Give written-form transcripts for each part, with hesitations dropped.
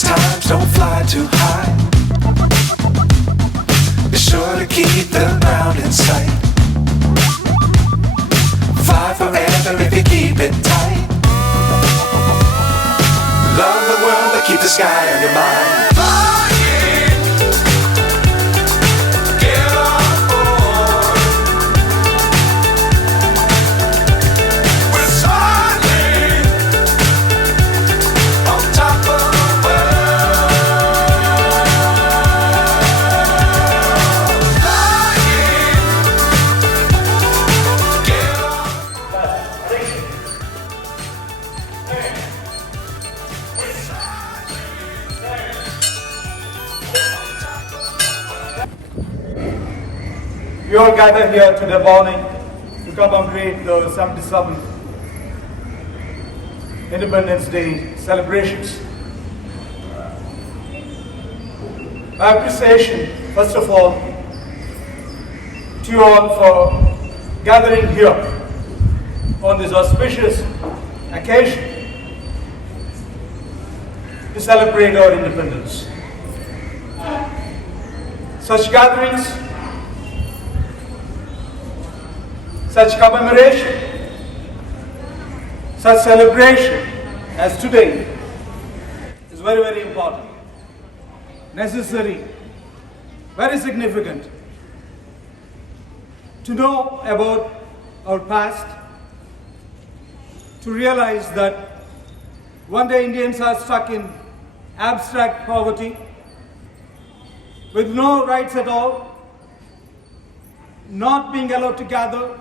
Dangerous times, don't fly too high. Be sure to keep the ground in sight. Fly forever if you keep it tight. Love the world, but keep the sky on your mind. We all gather here today morning to commemorate the 77th Independence Day celebrations. My appreciation, first of all, to you all for gathering here on this auspicious occasion to celebrate our independence. Such gatherings, such commemoration, such celebration as today is very, very important, necessary, very significant to know about our past, to realize that one day Indians are stuck in abstract poverty with no rights at all, not being allowed to gather,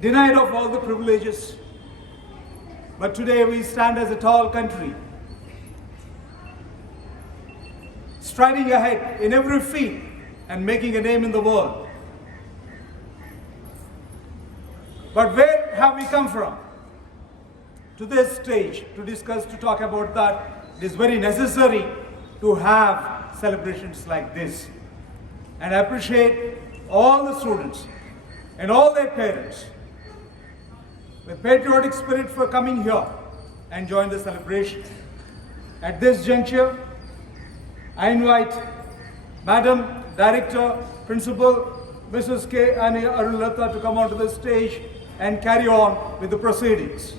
denied of all the privileges. But today we stand as a tall country, striding ahead in every field and making a name in the world. But where have we come from? To this stage, to discuss, to talk about that, it is very necessary to have celebrations like this. And I appreciate all the students and all their parents with patriotic spirit for coming here and join the celebration. At this juncture, I invite Madam Director, Principal, Mrs. K. Annie Arulata to come onto the stage and carry on with the proceedings.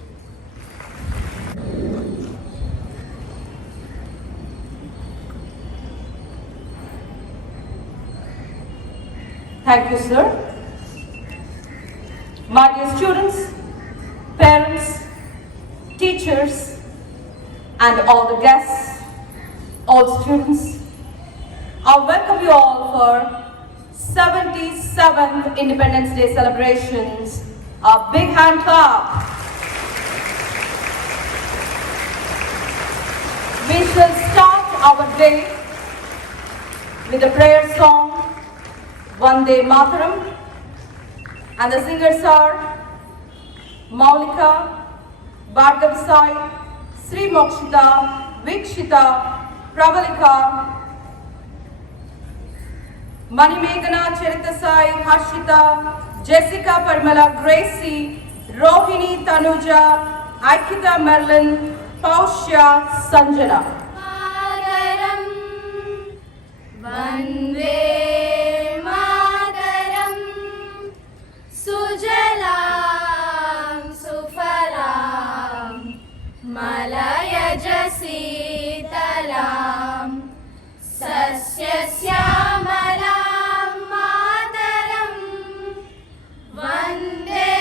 Thank you, sir. My dear students, parents, teachers, and all the guests, all students, I welcome you all for 77th Independence Day celebrations. A big hand clap. We shall start our day with a prayer song, Vande Mataram, and the singers are Maulika, Bhargav Sai, Sri Mokshita, Vikshita, Pravalika, Manimeghana, Charita Sai, Harshita, Jessica Parmala, Gracie, Rohini, Tanuja, Aikita Merlin, Paushya, Sanjana. Mataram, Vande Mataram, Sujalam, Sufalam, Malayaj Sitalam, Sasya Syamalam, Mataram, Vande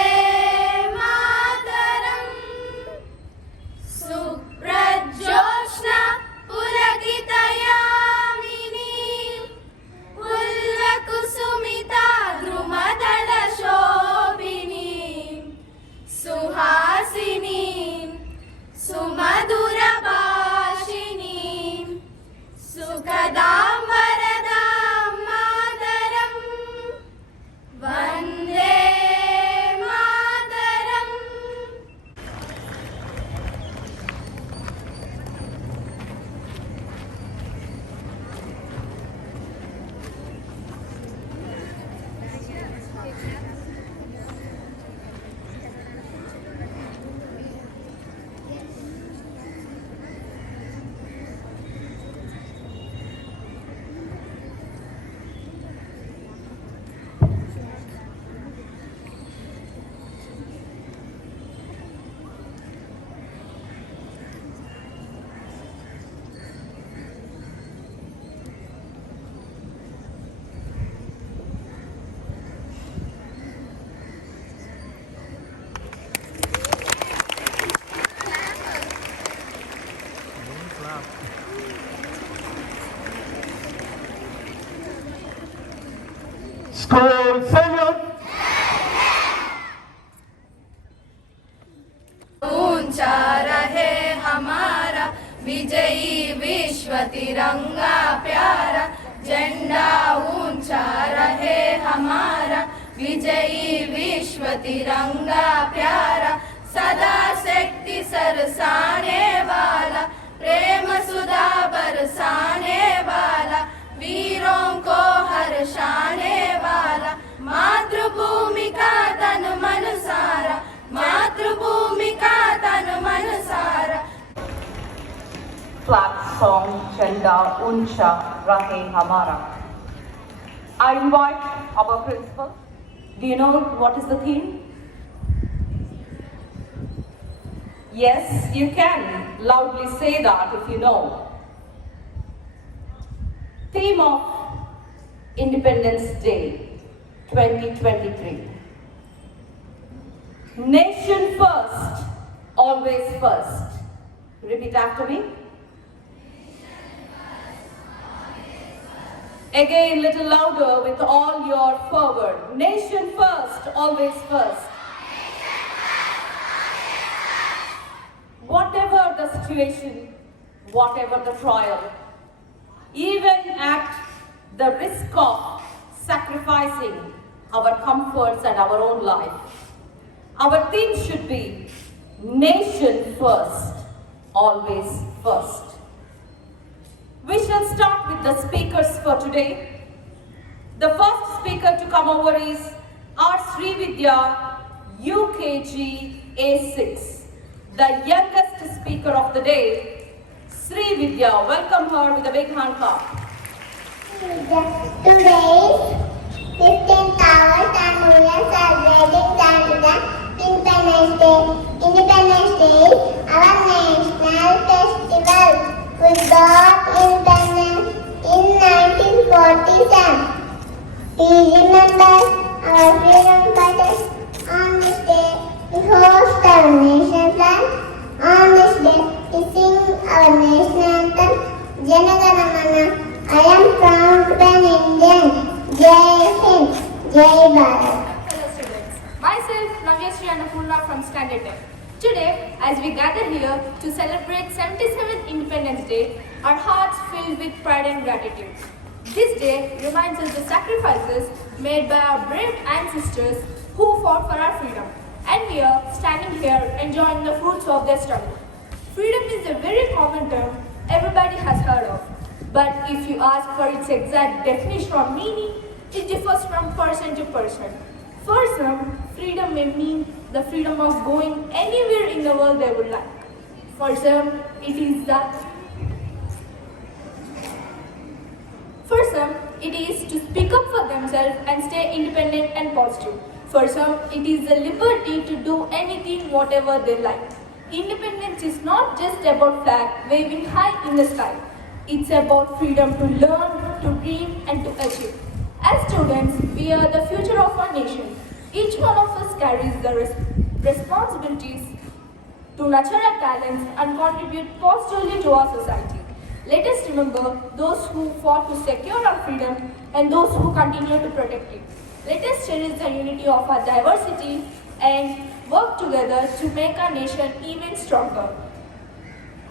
Mataram, Suprajoshna School salute. ऊंचा रहे हमारा विजयी विश्व तिरंगा प्यारा, झंडा ऊंचा रहे हमारा विजयी विश्व तिरंगा प्यारा, सदा शक्ति सरसाने वाला, प्रेम सुधा बरसाने वाला, वीरों को हर्षाने वाला, मातृभूमि का तन मन सारा, मातृभूमि का तन मन सारा। Flag song Chanda Uncha Rahe Hamara. I invite our principal. Do you know what is the theme? Yes, you can loudly say that if you know. Theme of Independence Day 2023. Nation first, always first. Repeat after me. Again, little louder with all your fervor. Nation first, always first. Whatever the situation, whatever the trial, even at the risk of sacrificing our comforts and our own life, our theme should be nation first, always first. We shall start with the speakers for today. The first speaker to come over is our Sri Vidya UKG A6, the youngest speaker of the day, Sri Vidya. Welcome her with a big hand clap. Today is 15th August and we are celebrating the Independence Day. Independence Day is our national festival. We got independence in 1947. We remember our freedom fighters. On this day, we host our nation flag. On this day, we sing our national anthem, Jana Gana Mana. I am proud to be an Indian. Jai Hind, Jai Bharat. Hello students, myself Navyasri Annapurna from Standard 10. Today, as we gather here to celebrate 77th Independence Day, our hearts filled with pride and gratitude. This day reminds us the sacrifices made by our brave ancestors who fought for our freedom. And we are standing here enjoying the fruits of their struggle. Freedom is a very common term everybody has heard of. But if you ask for its exact definition or meaning, it differs from person to person. For some, freedom may mean the freedom of going anywhere in the world they would like. For some, it is to speak up for themselves and stay independent and positive. For some, it is the liberty to do anything, whatever they like. Independence is not just about flag waving high in the sky. It's about freedom to learn, to dream, and to achieve. As students, we are the future of our nation. Each one of us carries the responsibilities to nurture our talents and contribute positively to our society. Let us remember those who fought to secure our freedom and those who continue to protect it. Let us cherish the unity of our diversity and work together to make our nation even stronger.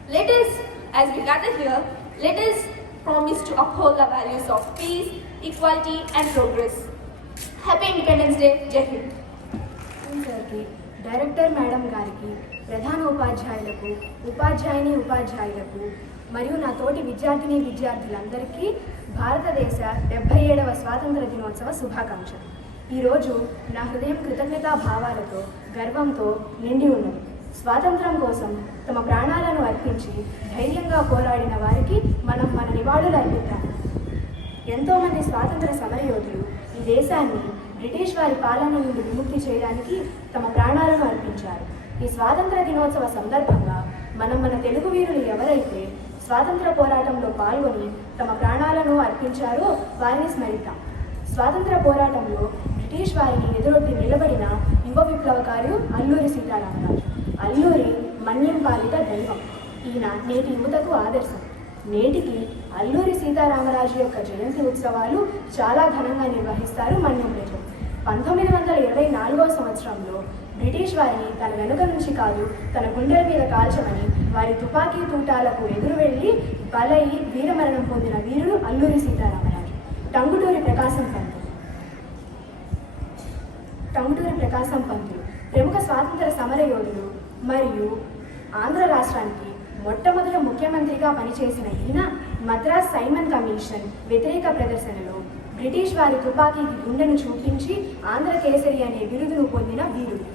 Let us, as we gather here, let us promise to uphold the values of peace, equality and progress. Happy Independence Day, Jai Hind. సార్కి director madam గారికి, ప్రధాన ఉపాధ్యాయులకు, ఉపాధ్యాయులకు మరియు నా తోటి విద్యార్థులందరికీ భారతదేశ 77వ స్వాతంత్ర దినోత్సవ శుభాకాంక్షలు. ఈరోజు నా హృదయం కృతజ్ఞతా భావాలతో, గర్వంతో నిండి ఉన్నది. స్వాతంత్రం కోసం తమ ప్రాణాలను అర్పించి ధైర్యంగా పోరాడిన వారికి మనం మన నివాళులు అర్పిద్దాం. ఎంతోమంది స్వాతంత్ర సమరయోధులు ఈ దేశాన్ని బ్రిటిష్ వారి పాలన నుండి విముక్తి చేయడానికి తమ ప్రాణాలను అర్పించారు. ఈ స్వాతంత్ర దినోత్సవ సందర్భంగా మనం మన తెలుగు వీరులు ఎవరైతే స్వాతంత్ర పోరాటంలో పాల్గొని తమ ప్రాణాలను అర్పించారో వారిని స్మరిద్దాం. స్వాతంత్ర పోరాటంలో బ్రిటిష్ వారిని ఎదురొడ్డి నిలబడిన యువ విప్లవకారు అల్లూరి సీతారామరాజు. అల్లూరి మన్యం పాలిత దైవం. ఈయన నేటి యువతకు ఆదర్శం. నేటికి అల్లూరి సీతారామరాజు యొక్క జయంతి ఉత్సవాలు చాలా ఘనంగా నిర్వహిస్తారు మన్యంలో. 1924వ సంవత్సరంలో బ్రిటిష్ వారిని తన వెనుక నుంచి కాదు తన గుండెల మీద కాల్చమని వారి తుపాకీ తూటాలకు ఎదురు వెళ్లి బలయి వీరమరణం పొందిన వీరుడు అల్లూరి సీతారామరాజు. టంగుటూరి ప్రకాశం పంతులు ప్రముఖ స్వాతంత్ర సమరయోధుడు మరియు ఆంధ్ర రాష్ట్రానికి మొట్టమొదటి ముఖ్యమంత్రిగా పనిచేసిన ఈయన మద్రాస్ సైమన్ కమిషన్ వ్యతిరేక ప్రదర్శనలో బ్రిటిష్ వారి తుపాకీకి గుండెను చూపించి ఆంధ్ర కేసరి అనే బిరుదును పొందిన వీరుడు.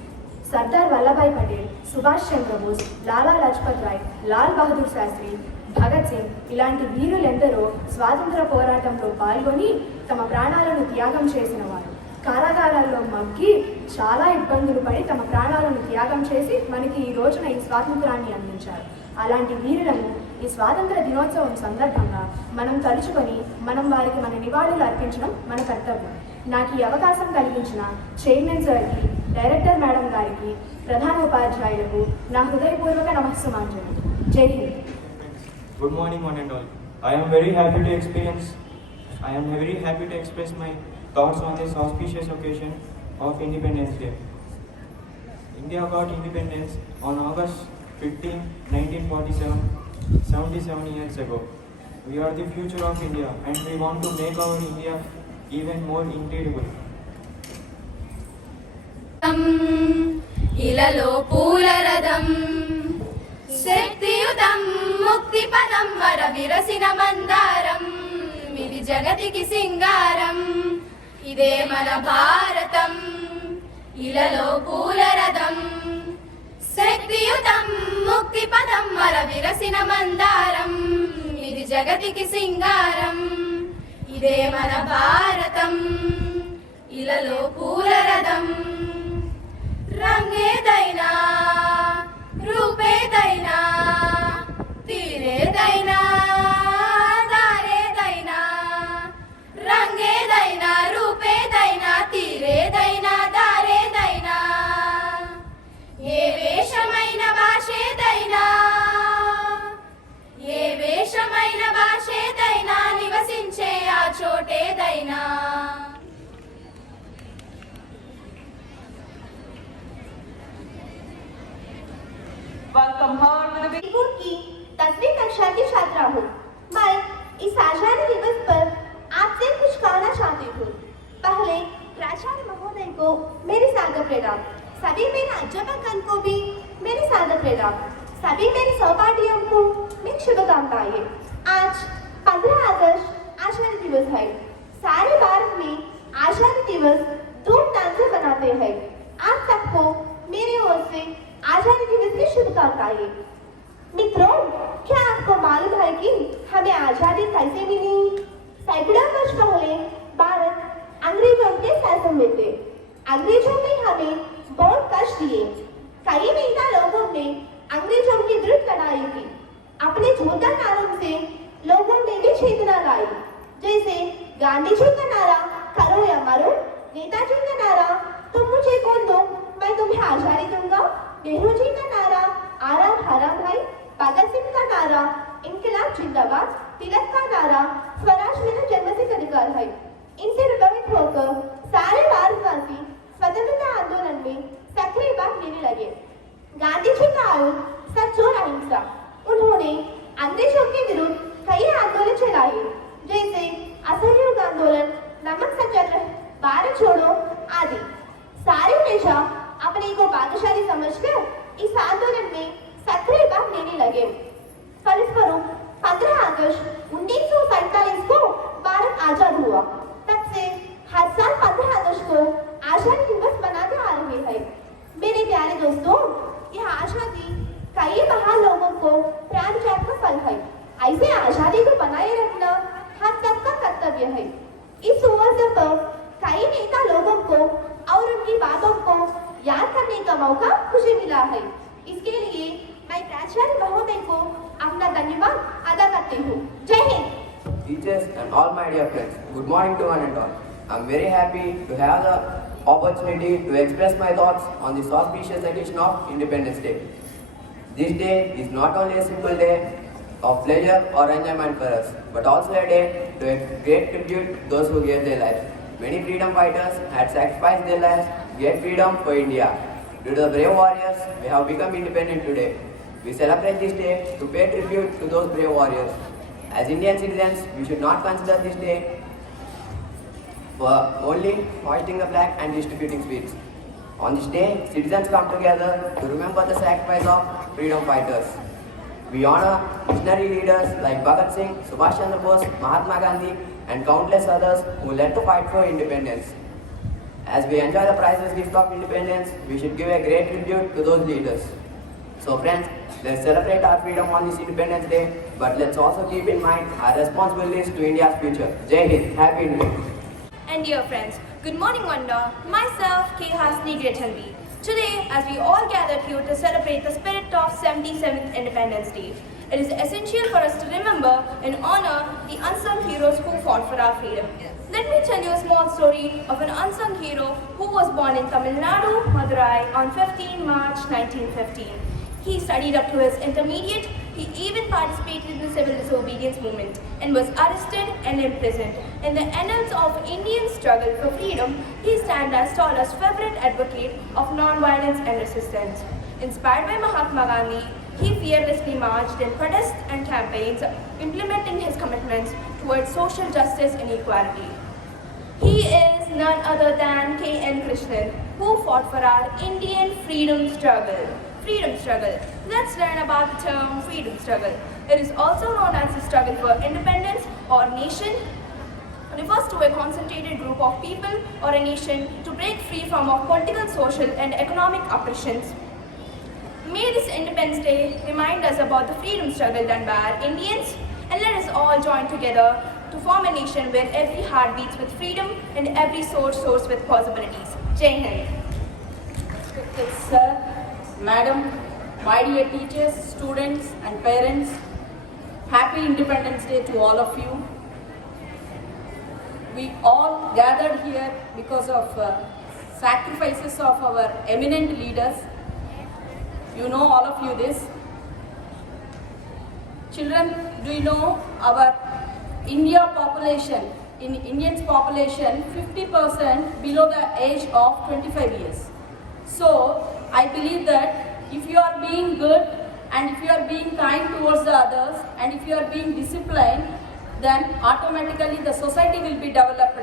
సర్దార్ వల్లభాయ్ పటేల్, సుభాష్ చంద్రబోస్, లాలా లజపత్ రాయ్, లాల్ బహదూర్ శాస్త్రి, భగత్ సింగ్ ఇలాంటి వీరులెందరో స్వాతంత్ర పోరాటంలో పాల్గొని తమ ప్రాణాలను త్యాగం చేసిన వారు. కారాగారాల్లో మగ్గి చాలా ఇబ్బందులు పడి తమ ప్రాణాలను త్యాగం చేసి మనకి ఈ రోజున ఈ స్వాతంత్రాన్ని అందించారు. అలాంటి వీరులను ఈ స్వాతంత్ర దినోత్సవం సందర్భంగా మనం తలుచుకొని మనం వారికి మన నివాళులు అర్పించడం మన కర్తవ్యం. నాకు ఈ అవకాశం కలిగించిన చైర్మన్ సార్కి, డైరెక్టర్ మేడం గారికి, ప్రధాన ఉపాధ్యాయులకు నా హృదయపూర్వక నమస్సుమాంజలి. జై Hind. Good morning, one and all. I am very happy to express my thoughts on this auspicious occasion of Independence Day. India got independence on August 15, 1947, 77 years ago. We are the future of India and we want to make our India even more integrable. ఇలలో పూల రథం శక్తియుతం ముక్తిపదం వర విరసిన మందారం ఇది జగతికి సింగారం ఇదే మన భారతం. ఇలలో పూల రథం శక్తియుతం ముక్తిపదం వర విరసిన మందారం ఇది జగతికి సింగారం ఇదే మన భారతం. ఇలలో పూల రథం రంగేదైనా రూపేదైనా తీరేదైనా దారేదైనా రంగేదైనా రూపేదైనా తీరేదైనా దారేదైనా ఏ వేషమైన భాషేదైనా ఏ వేషమైన భాషేదైనా నివసించే ఆ చోటేదైనా Welcome her to the Jaipur की 10वीं कक्षा की छात्रा हूँ। मैं इस आजादी दिवस पर आपसे कुछ कहना चाहती हूँ। पहले प्राचार्य महोदय को मेरे सादर प्रणाम, सभी मेरे अध्यापकगण को भी मेरे सादर प्रणाम, सभी मेरे सहपाठियों को मेरी शुभकामनाएं। आज 15 अगस्त आजादी दिवस है। सारे भारत में आजादी दिवस धूमधाम से मनाते हैं। आप सबको मेरी ओर से आजादी दिवस की शुभकामनाएं। मित्रों, क्या आपको मालूम है कि हमें आजादी कैसे मिली? सैकड़ों वर्ष पहले भारत अंग्रेजों के शासन में थे। अंग्रेजों ने हमें बहुत कष्ट दिए। कई नेता लोगों ने अंग्रेजों की विरुद्ध लड़ाई की। अपने जोरदार नारों से लोगों में भी चेतना लाई, जैसे गांधी जी का नारा करो या मरो, नेताजी का नारा तुम मुझे कौन दो मैं तुम्हें आजादी दूंगा, नेहरू जी का नारा आराम हराम भाई, भगत सिंह का नारा इनकलाब जिंदाबाद, तिलक का नारा स्वराज मेरा जन्मसिद्ध अधिकार है। इनसे प्रभावित होकर सारे भारतवासी स्वतंत्रता आंदोलन में सक्रिय भाग लेने लगे। गांधी जी का आयुध सच और अहिंसा। उन्होंने अंग्रेजों के विरुद्ध कई आंदोलन चलाए, जैसे असहयोग आंदोलन, नमक सत्याग्रह, भारत छोड़ो आदि। सारे प्रजा अपने को भाग्यशाली समझकर इस आंदोलन में सक्रिय भाग लेने लगे। फलस्वरूप 15 अगस्त 1947 को भारत आजाद हुआ। तब से हर साल 15 अगस्त को आजादी दिवस मनाते आ रहे हैं। मेरे प्यारे दोस्तों, यह आजादी कई महान लोगों को प्राण त्याग का फल है। ऐसे आजादी को बनाए रखना हम सबका कर्तव्य है। इस अवसर पर कई नेता लोगों को और उनकी बातों को याद करने का मौका मुझे मिला है। इसके लिए मैं प्राचार्य महोदय को अपना धन्यवाद अदा करती हूँ। जय Hind. Teachers and all my dear friends, good morning to one and all. I am very happy to have the opportunity to express my thoughts on this auspicious occasion of Independence Day. This day is not only a simple day of pleasure or enjoyment for us, but also a day to a great tribute to those who gave their lives. Many freedom fighters had sacrificed their lives to get freedom for India. Due to the brave warriors, we have become independent today. We celebrate this day to pay tribute to those brave warriors. As Indian citizens, we should not consider this day for only hoisting the flag and distributing sweets. On this day, citizens come together to remember the sacrifice of freedom fighters. We honor visionary leaders like Bhagat Singh, Subhash Chandra Bose, Mahatma Gandhi, and countless others who led the fight for independence. As we enjoy the priceless gift of independence, we should give a great tribute to those leaders. So friends, let's celebrate our freedom on this Independence Day, but let's also keep in mind our responsibilities to India's future. Jai Hind, Happy Independence. And dear friends, good morning Wanda. Myself, K. Hasni Gretalvi. Today, as we all gathered here to celebrate the spirit of 77th Independence Day, it is essential for us to remember and honor the unsung heroes who fought for our freedom. Let me tell you a small story of an unsung hero who was born in Tamil Nadu, Madurai on 15 March 1915. He studied up to his intermediate. He even participated in the civil disobedience movement and was arrested and imprisoned. In the annals of Indian struggle for freedom, he stands as tallest favorite advocate of non-violence and resistance. Inspired by Mahatma Gandhi, he fearlessly marched in protests and campaigns, implementing his commitments towards social justice and equality. He is none other than K.N. Krishnan, who fought for our Indian freedom struggle. Freedom struggle. Let's learn about the term freedom struggle. It is also known as the struggle for independence or nation. It refers to a concentrated group of people or a nation to break free from political, social and economic oppressions. May this Independence Day remind us about the freedom struggle done by our Indians, and let us all join together to form a nation where every heart beats with freedom and every soul soars with possibilities. Jai Hind. Sir, Madam, my dear teachers, students and parents, Happy Independence Day to all of you. We all gathered here because of sacrifices of our eminent leaders. You know, all of you this. Children, do you know our India population, in Indians population, 50% below the age of 25 years. So, I believe that if you are being good and if you are being kind towards the others and if you are being disciplined, then automatically the society will be developed.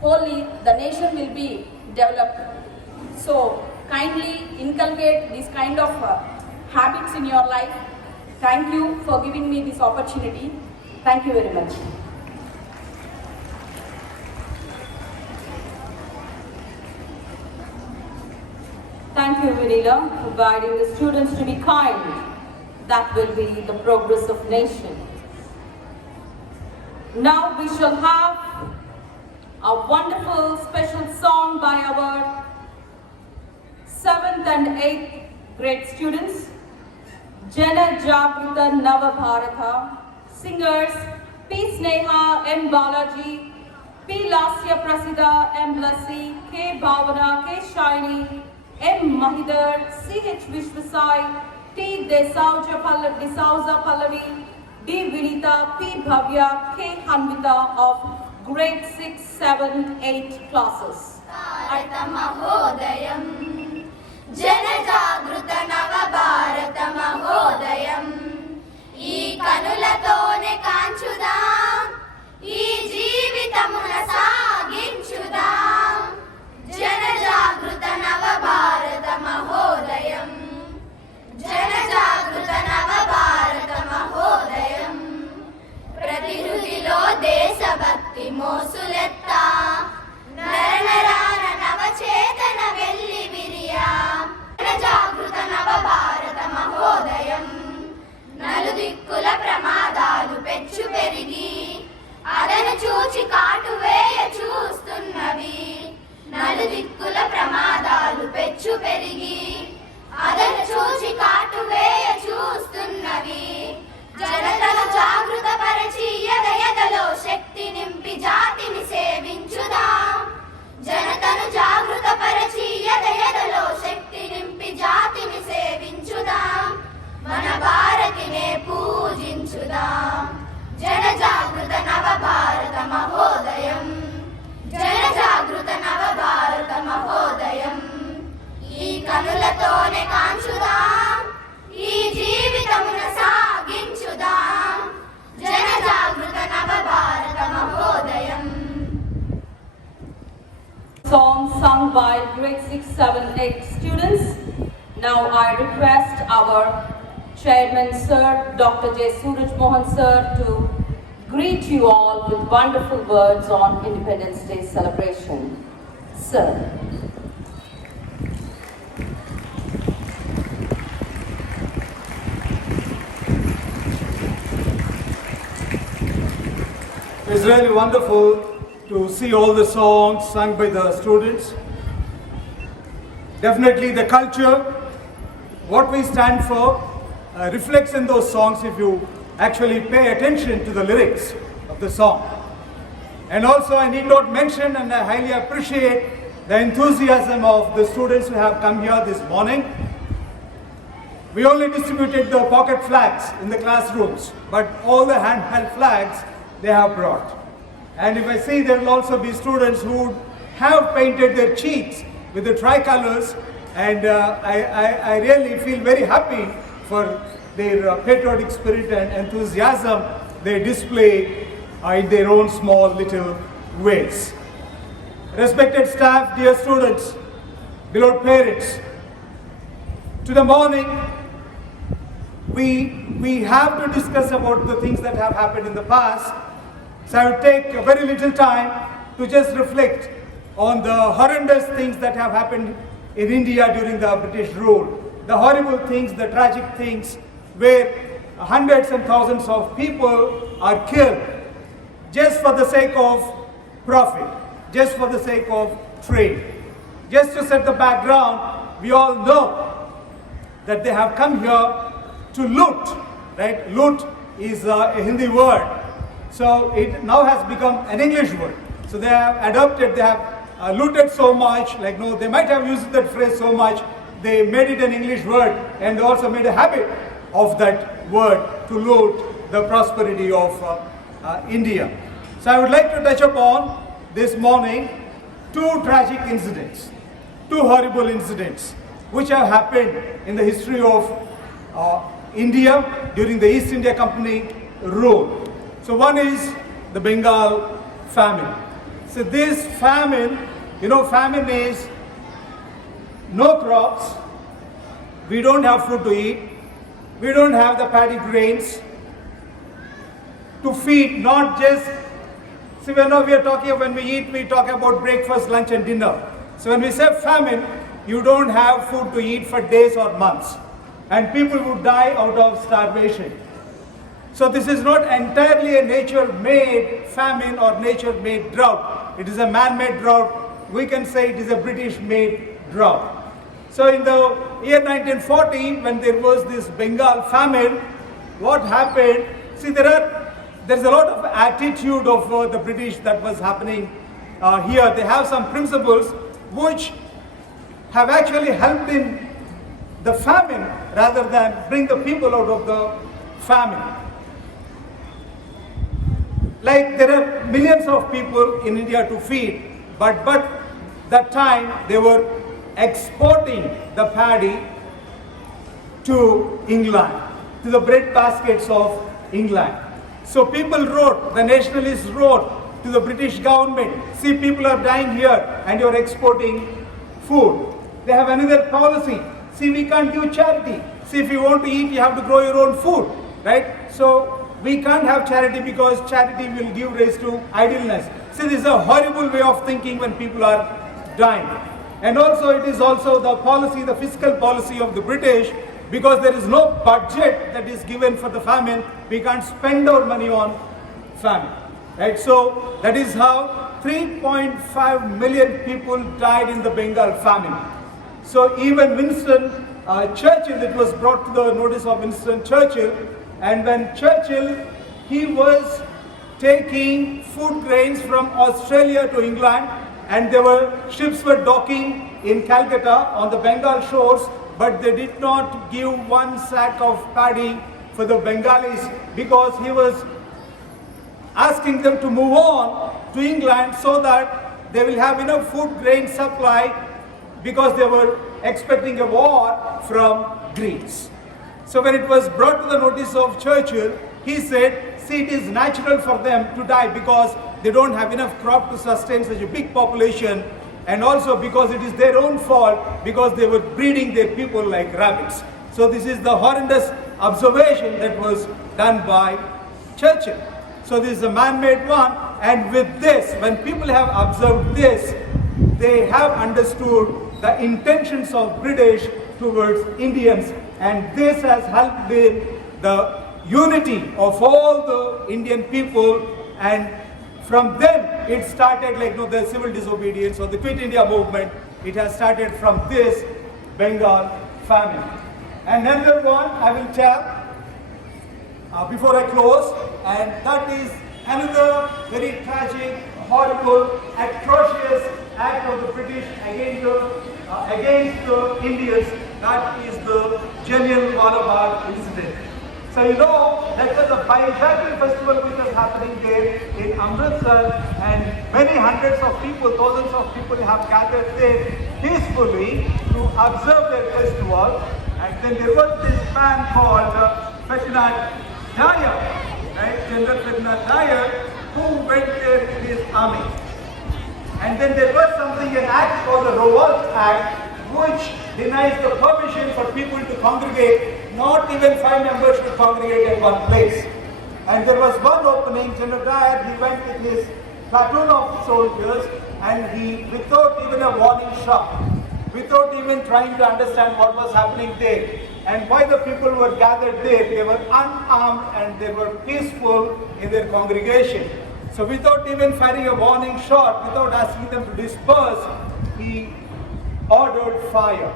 Wholly, the nation will be developed. So, kindly inculcate this kind of habits in your life. Thank you for giving me this opportunity. Thank you very much. Thank you, Vinila, for guiding the students to be kind. That will be the progress of nation. Now we shall have a wonderful special song by our 7th and 8th grade students, Jana Jagruta Nava Bharata, singers P. Sneha, M. Balaji, P. Lasya Prasida, M. Lassi, K. Bhavana, K. Shiny, M. Mahidar, C. H. Vishwasai, T. Desauja Pallavi, D. Vinita, P. Bhavya, K. Hanvita of grade 6, 7, 8 classes. Mahodayam, Jana Jagruta Nava Bharata Mahodayam. ఈ కనులతోనే కాంచుదాం, ఈ జీవితమున సాగించుదాం. జన జాగృత నవ భారత మహోదయం, జన జాగృత నవ భారత మహోదయం. ప్రతి హృదిలో దేశభక్తి మోసులెత్తా, నరనరాన నవ చేతన వెల్లి విరియా. జన జాగృత నవ భారత మహోదయం. నలుదిక్కుల ప్రమాదాలు పెచ్చు పెరిగి అదను చూచి కాటువేయ చూస్తున్నవి. నలుదిక్కుల ప్రమాదాలు పెచ్చు పెరిగి అదను చూచి కాటువేయ చూస్తున్నవి. జనతను జాగృత పరిచి ఎదలో శక్తి నింపి జాతిని సేవించుదాం. జనతను జాగృత పరిచి ఎదలో శక్తి నింపి జాతిని సేవించుదాం. మన భారతినే పూజించుదాం. కనులతోనే కాంచుదాం ఈ జీవితమున సాగించుదాం జన జాగృత నవ భారత మహోదయం. Song sung by grade 6, 7, 8 students. Now I request our Chairman Sir, Dr. J. Suraj Mohan Sir, to greet you all with wonderful words on Independence Day celebration. Sir. It's really wonderful to see all the songs sung by the students. Definitely the culture, what we stand for, reflects in those songs if you actually pay attention to the lyrics of the song. And also I need not mention, and I highly appreciate the enthusiasm of the students who have come here this morning. We only distributed the pocket flags in the classrooms, but all the handheld flags they have brought. And if I see, there will also be students who have painted their cheeks with the tricolors, and I really feel very happy for their patriotic spirit and enthusiasm they display in their own small little ways. Respected staff, dear students, beloved parents, to the morning we have to discuss about the things that have happened in the past. So I will take a very little time to just reflect on the horrendous things that have happened in India during the British rule. The horrible things, the tragic things, where hundreds and thousands of people are killed just for the sake of profit, just for the sake of trade. Just to set the background, we all know that they have come here to loot, right? Loot is a Hindi word. So it now has become an English word. So they have adopted, they have looted so much, like no, they might have used that phrase so much, they made it an English word and also made a habit of that word to loot the prosperity of India. So I would like to touch upon this morning two tragic incidents, two horrible incidents which have happened in the history of India during the East India Company rule. So one is the Bengal famine. So this famine, famine is no crops, we don't have food to eat, we don't have the paddy grains to feed, not just, see when we are talking, when we eat, we talk about breakfast, lunch and dinner. So when we say famine, you don't have food to eat for days or months, and people would die out of starvation. So this is not entirely a nature-made famine or nature-made drought. It is a man-made drought. We can say it is a British-made drought. So in the year 1940, when there was this Bengal famine, what happened? See, there's a lot of attitude of the British that was happening here. They have some principles which have actually helped in the famine rather than bring the people out of the famine. Like there are millions of people in India to feed, but that time they were exporting the paddy to England, to the bread baskets of England. So people wrote, the nationalists wrote to the British government, see, people are dying here and you're exporting food. They have another policy. See, we can't give charity. See, if you want to eat, you have to grow your own food, right? So we can't have charity because charity will give rise to idleness. See, this is a horrible way of thinking when people are dying. And also it is also the policy, the fiscal policy of the British, because there is no budget that is given for the famine, we can't spend our money on famine, right? So that is how 3.5 million people died in the Bengal famine. So even Winston Churchill, it was brought to the notice of Winston Churchill, and when Churchill, he was taking food grains from Australia to England, and ships were docking in Calcutta on the Bengal shores, but they did not give one sack of paddy for the Bengalis because he was asking them to move on to England so that they will have enough food grain supply because they were expecting a war from Greece. So when it was brought to the notice of Churchill, he said, see, it is natural for them to die because they don't have enough crop to sustain such a big population, and also because it is their own fault because they were breeding their people like rabbits. So this is the horrendous observation that was done by Churchill. So this is a man-made one, and with this, when people have observed this, they have understood the intentions of British towards Indians, and this has helped in the unity of all the Indian people, and from them it started like the civil disobedience or the Quit India movement. It has started from this Bengal famine. And another one I will tell before I close, and that is another very tragic, horrible, atrocious act of the British against the Indians. That is the Jallianwala Bagh incident. So you know that was a Baisakhi festival which was happening there in Amritsar, and many hundreds of people, thousands of people have gathered there peacefully to observe their festival. And then there was this man called Ferdinand Dyer, right? General Ferdinand Dyer, who went there with his army. And then there was something, an act called the Revolt Act, which denies the permission for people to congregate. Not even 5 members should congregate in one place. And there was one opening, General Dyer, he went with his platoon of soldiers, and he, without even a warning shot, without even trying to understand what was happening there, and why the people were gathered there, they were unarmed and they were peaceful in their congregation. So without even firing a warning shot, without asking them to disperse, he ordered fire.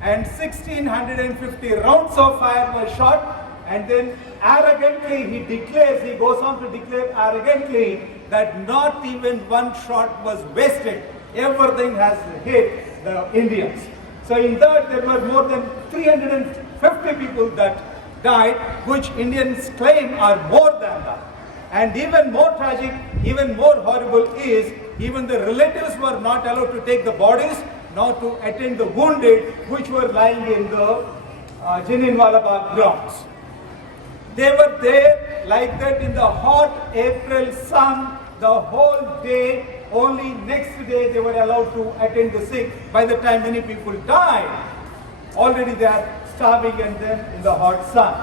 And 1,650 rounds of fire were shot, and then arrogantly he goes on to declare arrogantly that not even one shot was wasted. Everything has hit the Indians. So in that there were more than 350 people that died, which Indians claim are more than that. And even more tragic, even more horrible is, even the relatives were not allowed to take the bodies, nor to attend the wounded which were lying in the Jallianwala Bagh grounds. They were there like that in the hot April sun the whole day. Only next day they were allowed to attend the sick. By the time many people died, already they are starving and then in the hot sun.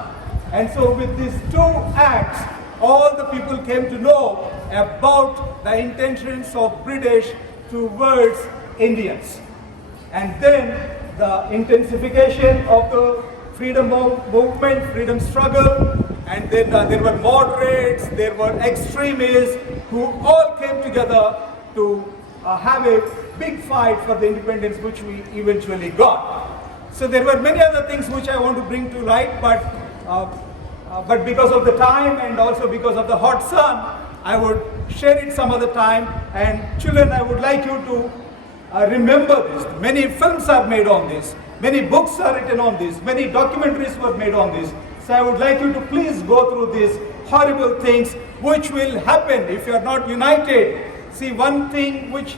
And so with these two acts, all the people came to know about the intentions of British towards Indians. And then the intensification of the freedom movement, freedom struggle, and then there were moderates, there were extremists who all came together to have a big fight for the independence which we eventually got. So there were many other things which I want to bring to light, but because of the time and also because of the hot sun, I would share it some other time. And children, I would like you to remember this. Many films are made on this. Many books are written on this. Many documentaries were made on this. So I would like you to please go through these horrible things which will happen if you are not united. See, one thing which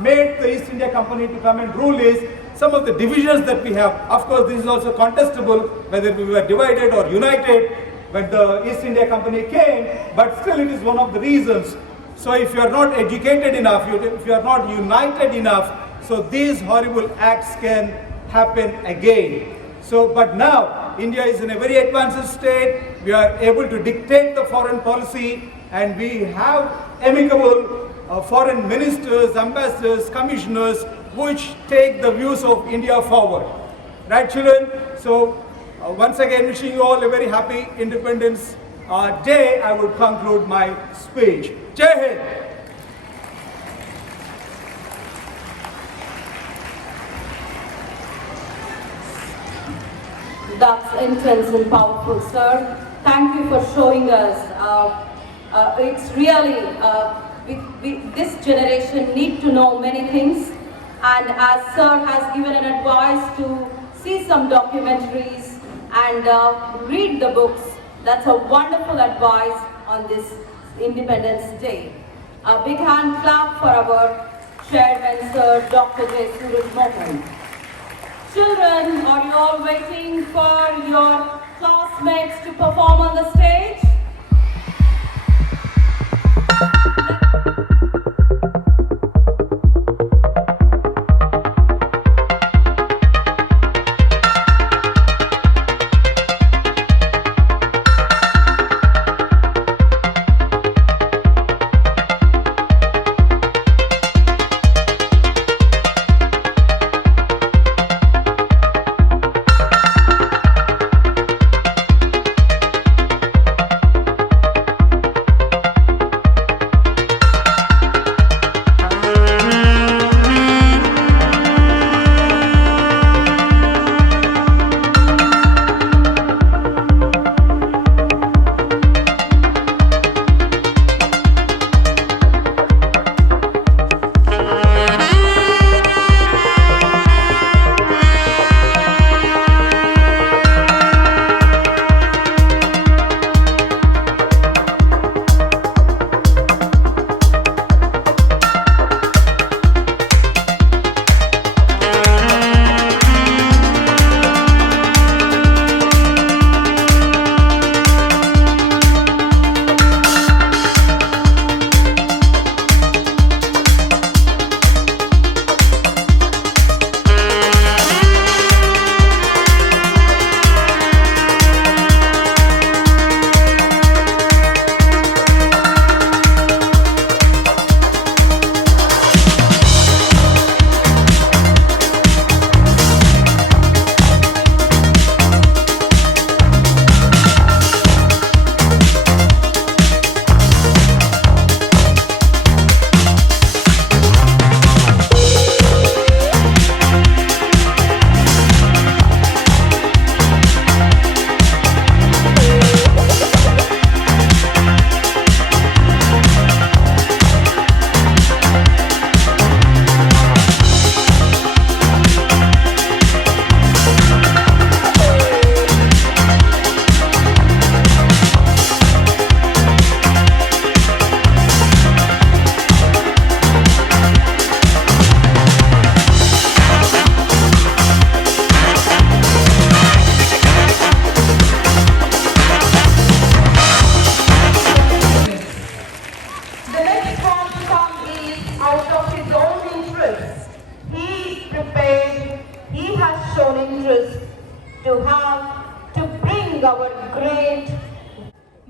made the East India Company to come and rule is some of the divisions that we have. Of course, this is also contestable whether we were divided or united when the East India Company came, but still it is one of the reasons. So if you are not educated enough, if you are not united enough, so these horrible acts can happen again. So, but now India is in a very advanced state. We are able to dictate the foreign policy, and we have amicable foreign ministers, ambassadors, commissioners, which take the views of India forward. Right, children? So, once again, wishing you all a very happy Independence Day. I would conclude my speech. Jai Hind! That's intense and powerful, sir. Thank you for showing us. It's really, this generation need to know many things. And as sir has given an advice to see some documentaries and read the books, that's a wonderful advice on this Independence Day. A big hand clap for our chairman, sir, Dr. J. Suraj Mohan. Children, are you all waiting for your classmates to perform on the stage?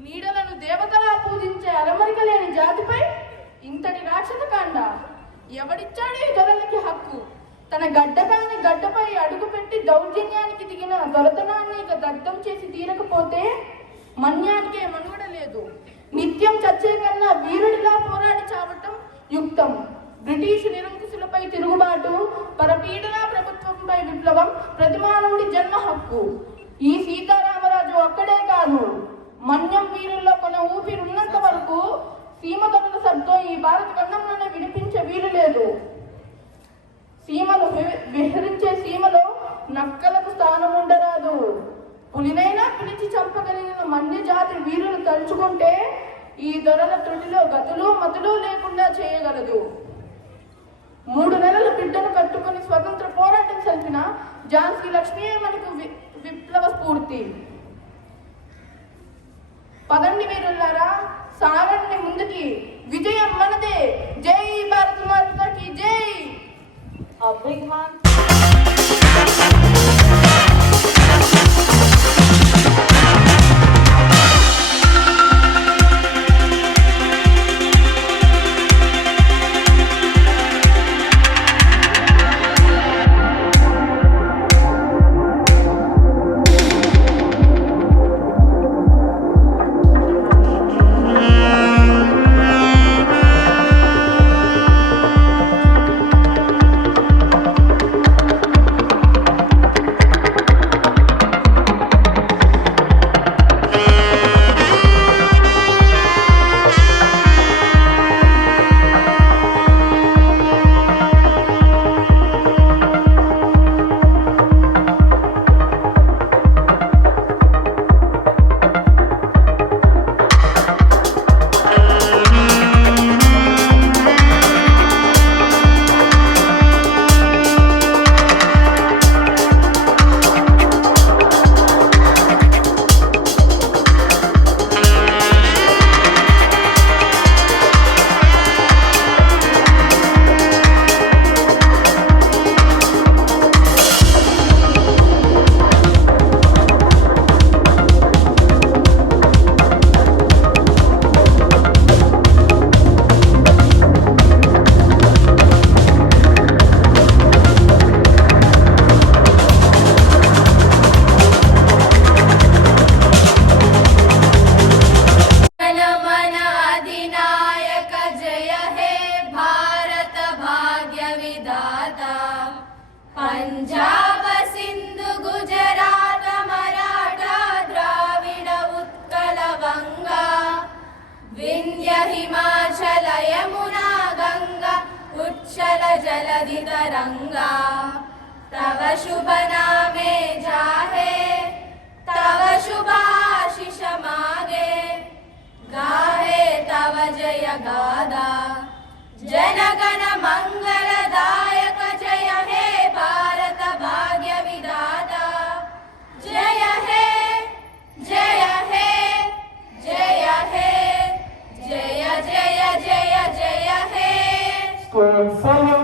నీడలను దేవతలా పూజించే అరమరిక లేని జాతిపై ఇంతటి రాక్షసకాండ. ఎవడిచ్చాడు ఈ దొరలకి హక్కు? తన గడ్డకాని గడ్డపై అడుగుపెట్టి దౌర్జన్యానికి దిగిన దొరతనాన్ని ఇక దగ్ధం చేసి తీరకపోతే మన్యానికే మనుగడ లేదు. నిత్యం చచ్చే కన్నా వీరుడిలా పోరాడి చావటం యుక్తం. బ్రిటిష్ నిరంకుశులపై తిరుగుబాటు, పరపీడన ప్రభుత్వంపై విప్లవం ప్రతి మానవుడి జన్మ హక్కు. ఈ సీతారామరాజు ఒక్కడే కాదు, మన్యం వీరుల్లో కొన ఊపిరి ఉన్నంత వరకు సీమదొరల శబ్దం ఈ భారత ఖండంలోనే వినిపించే వీలు లేదు. సీమలు విహరించే సీమలో నక్కలకు స్థానం ఉండరాదు. పులినైనా పిలిచి చంపగలిగిన మన్య జాతి వీరులు తలుచుకుంటే ఈ దొరల త్రుటిలో గతులు మతులు లేకుండా చేయగలదు. 3 నెలల బిడ్డను కట్టుకుని స్వతంత్ర పోరాటం సల్పిన ఝాన్సీ లక్ష్మీ మనకు విప్లవ స్ఫూర్తి. పదండి వీరులారా, సాగండి ముందుకి, విజయం మనదే. జై భారత మాతకి జై. A big hand. दूंगा तव शुभ नामे जाहे तव शुभाशिष मागे गाहे तव जय गादा जनगण मंगलदायक जय हे भारत भाग्य विधाता जय हे जय हे जय हे जय जय जय जय हे Stand forward.